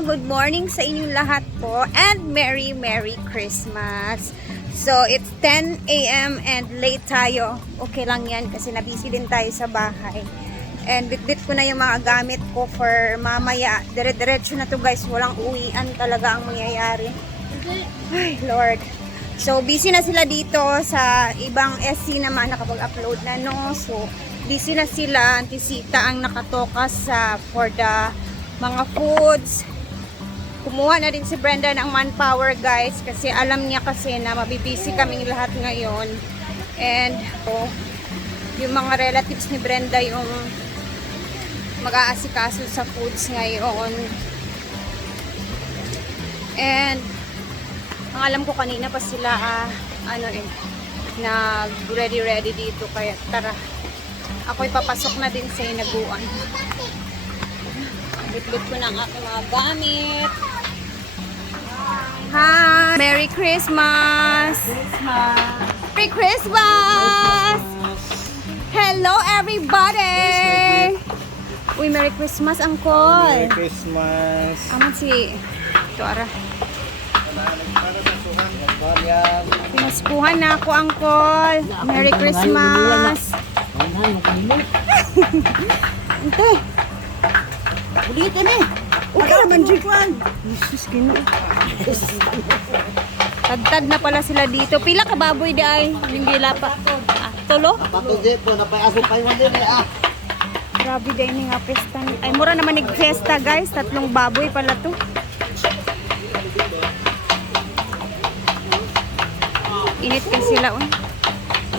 Good morning sa inyong lahat po and Merry Christmas. So it's 10 a.m. and late tayo. Okay lang yan kasi nabisi din tayo sa bahay. And bitbit ko na yung mga gamit ko for mamaya. Dire-diretso na to guys. Walang uwian talaga ang mangyayari. Ay Lord. So busy na sila dito sa ibang SC naman nakapag-upload na no. So busy na sila. Antisita ang nakatokas for the mga foods. Kumuha na din si Brenda ng manpower guys kasi alam niya kasi na mabibisi kaming lahat ngayon. And yung mga relatives ni Brenda yung mag-aasikaso sa foods ngayon. And ang alam ko kanina pa sila nag-ready dito kaya tara. Ako'y papasok na din sa hinaguan. Bitbit ko ng aking mga gamit. Hi! Merry Christmas! Merry Christmas! Hello everybody! Uy, Merry Christmas, Uncle! Merry Christmas! Aman si... Ito, ara. Pinaskuhan na ako, Uncle! Merry Christmas! Ito! Ulitin eh! Okay naman, Jikwan! Jesus, Ginoo. Tadtad na pala sila dito. Pila ka baboy di ay? Yung gila pa. Tulo? Patugje po, napay-aso pa yung din eh. Grabe din nga pesta. Ay, mura naman nag-fiesta guys. 3 baboy pala to. Init kay sila.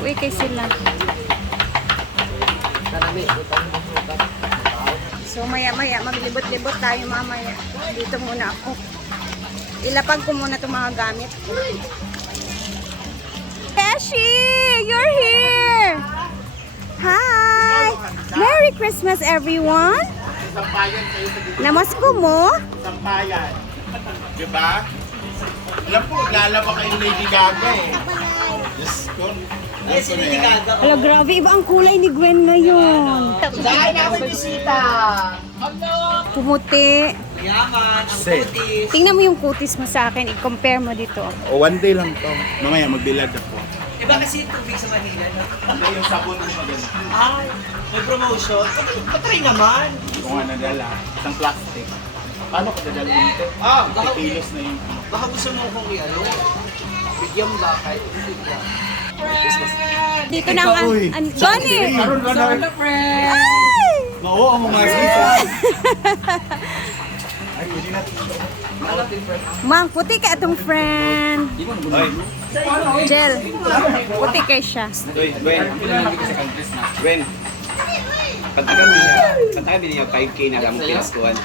Uy kay sila. So maya-maya maglibot-libot tayo mamaya. Dito muna ako. Ilapag ko muna itong mga gamit. Beshi! You're here! Hi! Merry Christmas everyone! Sampayan kayo sa dito. Namasko mo? Sampayan. Diba? Alam po, lalaba kayo Lady Gaga eh. Diyos ko. Yes, hindi gaga. Hala, grabe. Iba ang kulay ni Gwen ngayon. Dahil namin bisita. Pumuti. Yaman, ang putis. Tingnan mo yung kutis mo sa akin. I-compare mo dito. O, 1 day lang to. Mamaya magbilad ako. Iba kasi yung tubig sa Manila, no? Hindi yung sabon ko maganda. Ay, may promotion. Patry naman. Hindi ko nga nadala. Isang plastic. Paano ko dadala dito? Baka, Kilos na yung... baka gusto mo kong i-ano. Bigyan mo ba kahit hindi ka. Dito na ang... Johnny! Karoon ka na. Ay! Oo, ang mga sita. Ay, hindi na. Mang, puti ka itong friend. Ay, Jel. Puti kay siya. Gwen, kantakan mo niya 5K na lang mong pinaskuhan.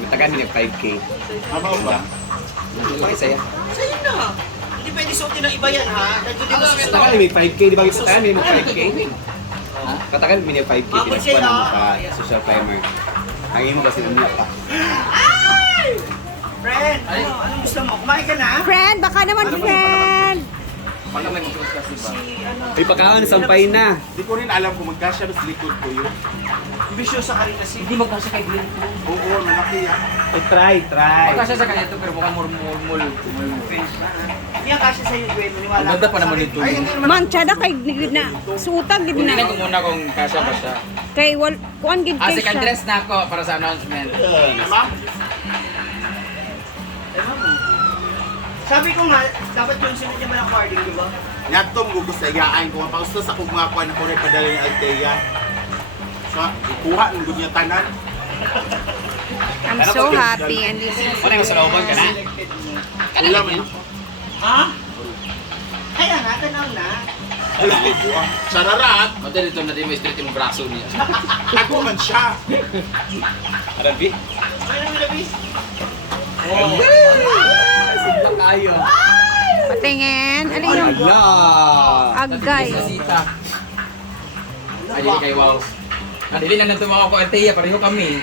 Kantakan mo niya 5K. abaw ba? Bakit saya? Sa'yo na. Hindi pwede suotin ng iba yan, ha? Nagdudin mo sa Kantakan mo may 5K, di ba? Kantakan mo 5K. Kantakan mo niya 5K, pinaskuhan mo ka social climber. Ang imo kasi umiyak pa. Friend, anong gusto mo? Kumain ka na? Friend, baka naman friend. Ay, pagkaan, sampay na. Hindi ko rin alam kung magkasya sa likod ko yun. Bisyosa ka rin kasi. Hindi magkasya kay Glenn. Oo, malaki yan. Try. Kasi sa kanya ito pero mukhang murmul. Hindi ang kasya sa'yo, Gwen. Maniwala. Ang ganda pa naman ito. Ay, hindi naman. Man, tsada kay gid na. Suutag gid Tingnan na. ko muna kung kasya pa siya. Kay kuan gid kay Second siya. dress na ako para sa announcement. Ma'am, Sabi ko nga, dapat yung sunod niya man ang carding, di ba? yatong gugusayaan ko. Mapausta sa kong mga kuwan ako rin padala yung Altea. So, ikuha ng gunya tanan. I'm so happy and this is Ano yung salobon ka na? Ulam eh. Ha? Kaya nga, tanaw na. Alam ko. Sararat. Mata dito na din mo straight yung braso niya. Ako man siya. Arabi? Ay, nang labi. Sigla kayo. patingin. Ano yung agay? Sita. Ay, hindi kayo wow. Nadili na natumawa ko Althea, pareho kami.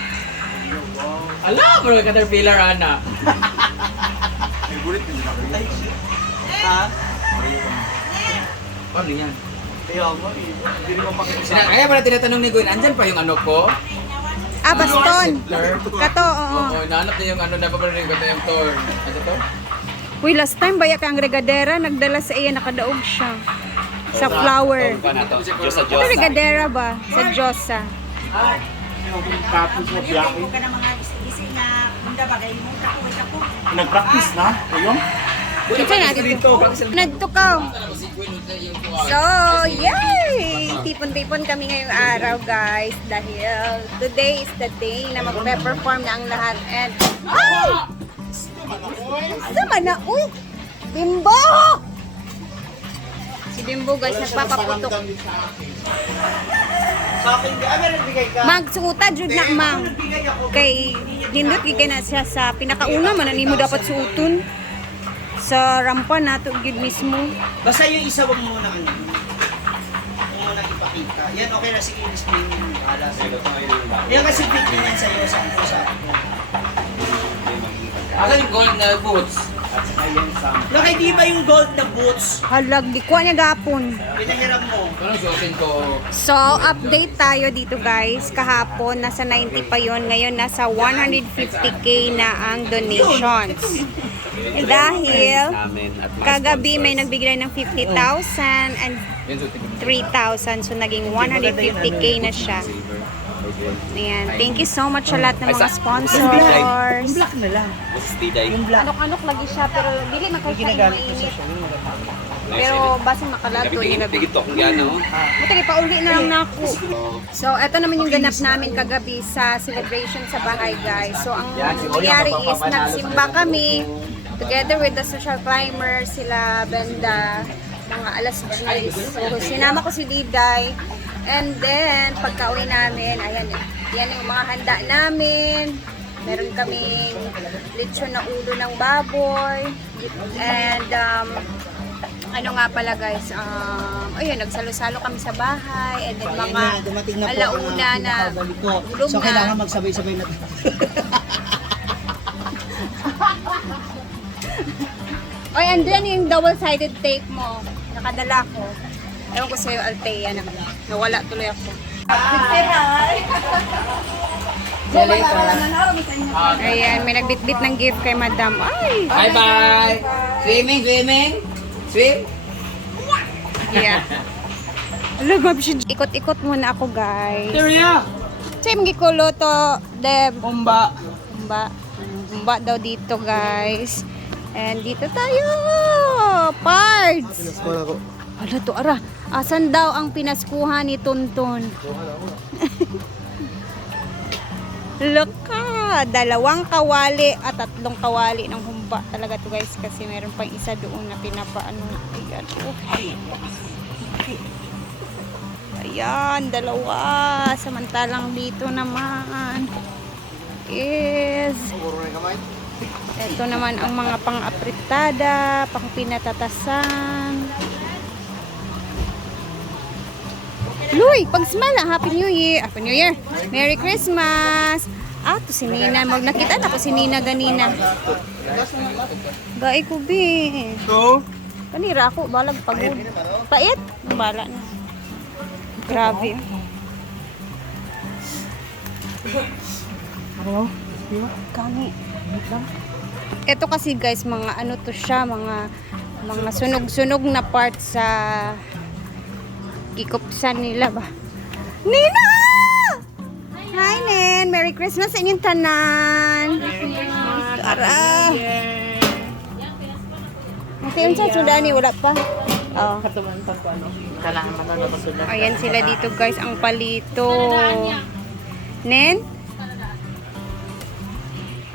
Ala, bro, caterpillar, ana. May gulit yung sabi. Ha? Paano yan? Kaya mo, hindi naman pakikisama. Kaya pala tinatanong ni Gwen, andyan pa yung ano ko? Baston. Turn. Kato, oo. Oo, nahanap niya yung ano na paparinig ko yung turn. Ano to? Uy, last time baya kang regadera, nagdala sa iya, nakadaog siya. Sa flower. Pa na to. Diyos sa Ito Diyos. regadera ba? Sa Diyosa. Tapos na biyaki. Nag-practice na? Ayun? Kita na dito. Nagtukaw. So, yay! Tipon-tipon kami ngayong araw, guys. Dahil today is the day na magpe-perform na ang lahat. And, ay! Sama na, uy! Bimbo! Si Bimbo, guys, nagpapaputok. Sa akin, meron bigay ka. Magsuuta, jud na, mang. Bigay ako. Kay, hindot, gigay na siya sa pinakauna, manani mo dapat suuton. Sa rampa na, to gid mismo. Basta yung isa wag mo muna ano. Huwag mo nang ipakita. Yan, okay na, sige, display mo yung bahala sa'yo. Yan kasi fit din yan sa'yo, sa Asan yung gold na boots? Laki, di ba yung gold na boots? Halag, di ko niya gapon. Pinahiram mo. Anong suotin ko? So, update tayo dito guys. Kahapon, nasa 90 pa yon. Ngayon, nasa 150k na ang donations. Dahil, Namin at mga kagabi may sponsors. nagbigay ng 50,000 and Yan suotin ko. 3,000. So, naging 150k na siya. Silver or gold. Ayan. Thank you so much sa lahat ng mga Yung sponsors. black na lang. Basta stiday. Yung black. Anok-anok lagi siya, pero dili makasya Ginagamit ko mainit. siya. Yung maganda. Pero base makalato Gabi-tigil yung tigil to kung yan, no? Matali, pauli na lang na ako. So, eto naman yung ganap namin kagabi sa celebration sa bahay, guys. So, ang nangyari is nagsimba kami together with the social climbers, sila Benda, mga alas 10. So, sinama ko si Diday. And then, pagka-uwi namin, ayan, yan yung mga handa namin. Meron kaming lechon na ulo ng baboy. And, ano nga pala guys, ayun, nagsalo-salo kami sa bahay, and then mga Dumating na po alauna ang na pinakabalik ko. tulog So, na. kailangan magsabay-sabay na. Oy, andyan yung double-sided tape mo. Nakadala ko. Ewan ko sa'yo, Althea, nawala tuloy ako. Ayan, may nagbitbit ng gift kay Madam. Ay! Bye-bye! Swimming, swimming! Swim! Yeah. Alam, ikot-ikot muna ako, guys. Teria! Same gikulo to, Deb. Bomba! Bumba daw dito, guys. And dito tayo! Parts! Hala to, ara. Asan daw ang pinaskuhan ni Tonton? Loka! 2 kawali at 3 kawali ng humba talaga to, guys. Kasi meron pang isa doon na pinapaano. Ayan. Ayan, 2. Samantalang dito naman is ito naman ang mga pang-apritada, pang-pinatatasan. Luy, pag-smile ah. Happy New Year. Happy New Year. Merry Christmas. Ah, to si Nina. Mag nakita na ko si Nina ganina. Gai ko, bi. Ito? Kanira ako, balag pagod. Pait? Bala na. Grabe. Kami. Ito kasi guys, mga ano to siya, mga sunog-sunog na part sa kikupsan nila ba. Nina! Hi, Nen! Merry Christmas sa inyong tanan! Tara! Kasi yun sa Sudani, wala pa. Oh. Ayan sila dito guys, ang palito. Nen?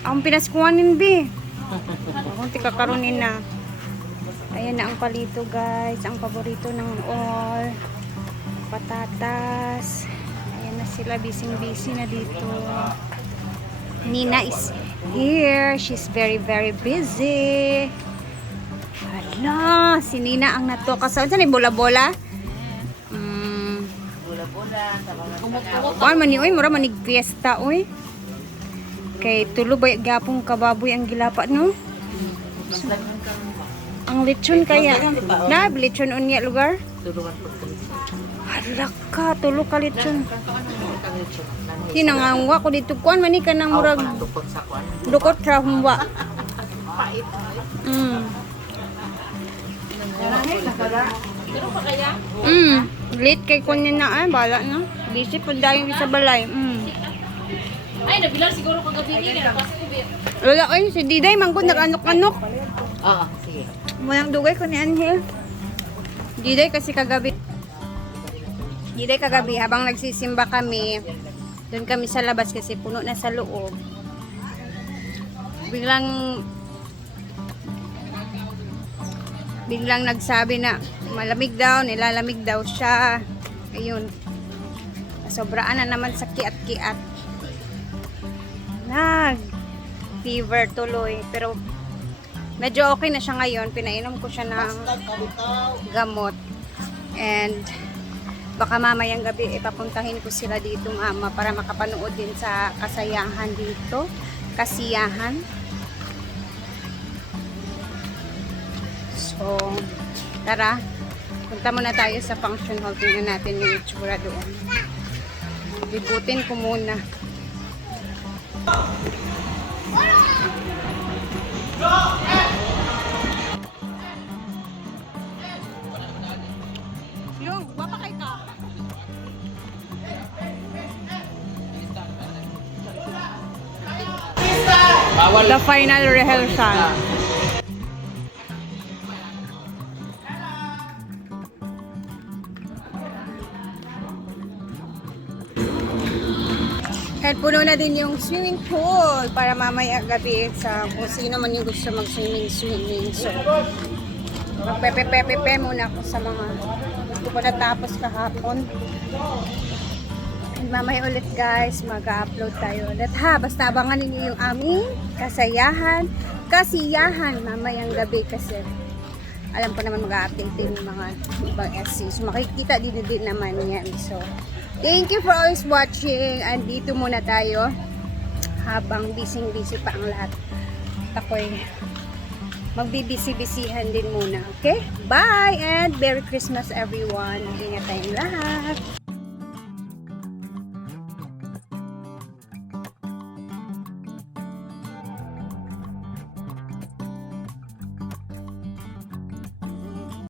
Ang pinaskuhanin, bi. Akong tikakaronin na. Ayan na ang palito guys, ang paborito ng all. Patatas. Ayan na sila, busy na dito. Nina is here. She's very busy. Hala, si Nina ang natuka. Saan yung bola-bola? Bola-bola. Man ni oy, mura manig fiesta oy. Kay tulo ba gapong kababoy ang gilapa no? Ang lechon kaya. Na, lechon unya lugar? Hala ka, tulo ka lechon. Tinangangwa ko dito kuan man ni ka nang murag dukot sa humwa. Late kay kunya na ay bala na. Busy pud dayon sa balay. Ay, nabilang siguro kagabi ni Wala ay si Diday man ko nag-anok-anok. Oo, sige. Walang dugay ko ni Angel. Diday kasi kagabi. Diday kagabi habang nagsisimba kami. Doon kami sa labas kasi puno na sa loob. Biglang nagsabi na malamig daw, nilalamig daw siya. Ayun. Sobraan na naman sa kiat-kiat. Fever tuloy. Pero medyo okay na siya ngayon. Pinainom ko siya ng gamot. And baka mamayang gabi ipapuntahin ko sila dito mama para makapanood din sa kasayahan dito. Kasiyahan. So, tara. Punta muna tayo sa function hall. Tingnan natin yung itsura doon. Libutin ko muna. Yung, wapakay ka. Bawal. The final rehearsal. At puno na din yung swimming pool para mamaya gabi sa kung sino man yung gusto mag-swimming. So, magpepe-pepe muna ako sa mga gusto ko natapos kahapon. And mamaya ulit guys, mag-upload tayo ulit ha. Basta abangan ninyo yung aming kasiyahan mamayang gabi kasi alam ko naman mag-update din yung mga ibang SC. So, makikita din naman yan. So, thank you for always watching. Andito muna tayo habang busy pa ang lahat. Ako'y magbibisi-bisihan din muna. Okay? Bye and Merry Christmas everyone. Ingat tayong lahat.